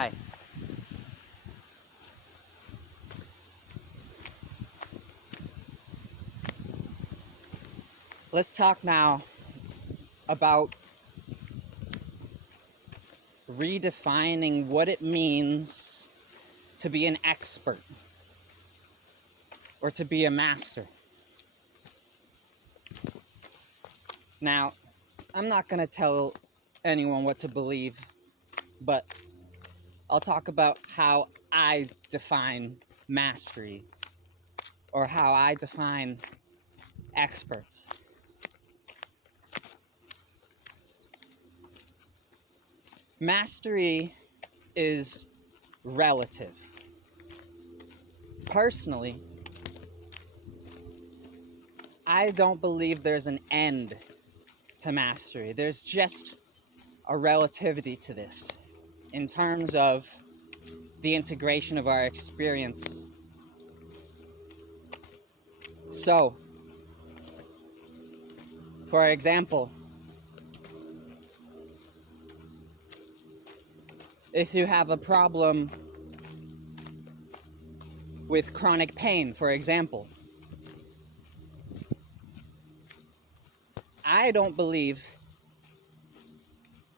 Hi. Let's talk now about redefining what it means to be an expert or to be a master. Now, I'm not going to tell anyone what to believe, but I'll talk about how I define mastery or how I define experts. Mastery is relative. Personally, I don't believe there's an end to mastery. There's just a relativity to this in terms of the integration of our experience. So, for example, if you have a problem with chronic pain, for example, I don't believe,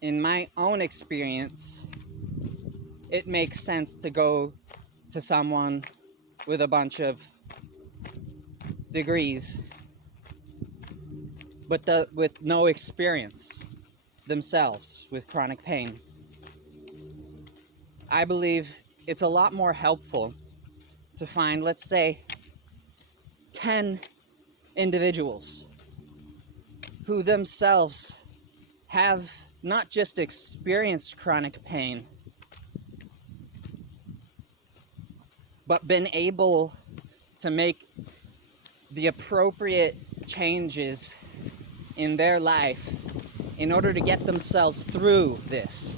in my own experience, it makes sense to go to someone with a bunch of degrees, but with no experience themselves with chronic pain. I believe it's a lot more helpful to find, let's say, 10 individuals who themselves have not just experienced chronic pain, but been able to make the appropriate changes in their life in order to get themselves through this,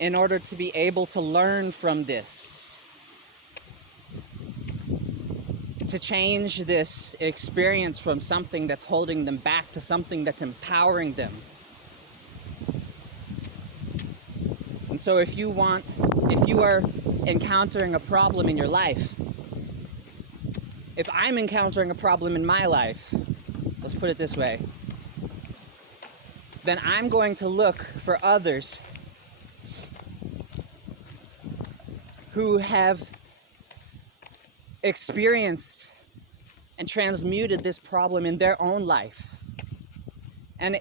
in order to be able to learn from this, to change this experience from something that's holding them back to something that's empowering them. And so if you are encountering a problem in your life, if I'm encountering a problem in my life, let's put it this way, then I'm going to look for others who have experienced and transmuted this problem in their own life. And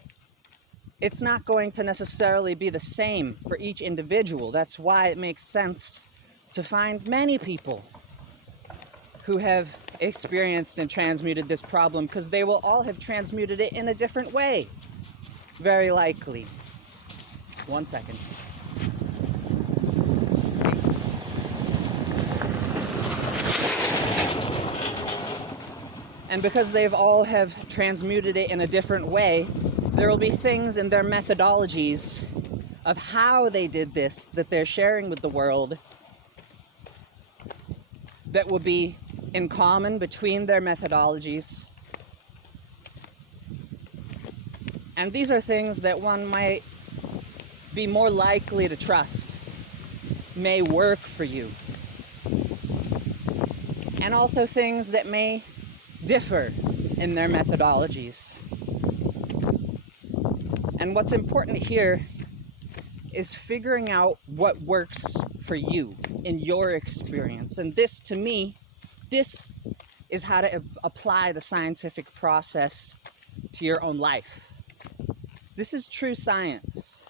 it's not going to necessarily be the same for each individual. That's why it makes sense to find many people who have experienced and transmuted this problem, because they will all have transmuted it in a different way, very likely. 1 second. And because they've all have transmuted it in a different way, there will be things in their methodologies of how they did this that they're sharing with the world that will be in common between their methodologies. And these are things that one might be more likely to trust, may work for you. And also things that may differ in their methodologies. And what's important here is figuring out what works for you in your experience. And this, to me, this is how to apply the scientific process to your own life. This is true science.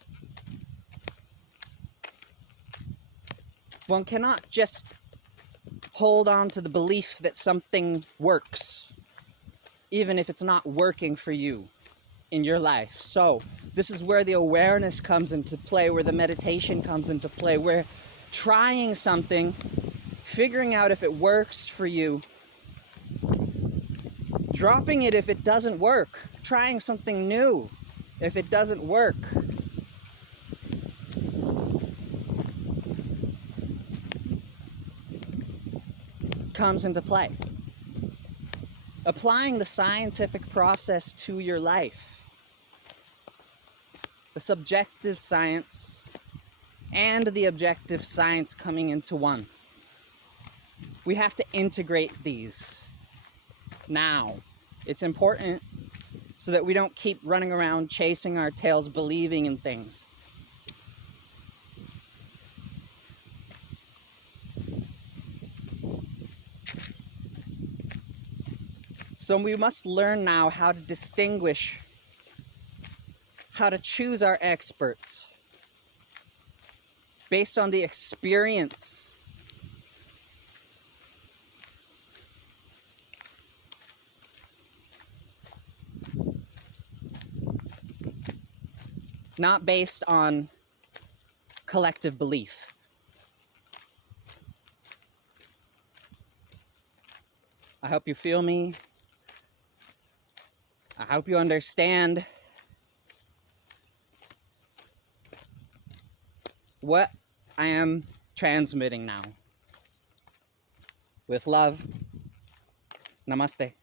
One cannot just hold on to the belief that something works, even if it's not working for you in your life. So this is where the awareness comes into play, where the meditation comes into play, where trying something, figuring out if it works for you, dropping it if it doesn't work, trying something new if it doesn't work. Comes into play. Applying the scientific process to your life. The subjective science and the objective science coming into one. We have to integrate these now. It's important so that we don't keep running around chasing our tails, believing in things. So we must learn now how to distinguish, how to choose our experts based on the experience not based on collective belief. I hope you feel me. I hope you understand what I am transmitting now. With love, namaste.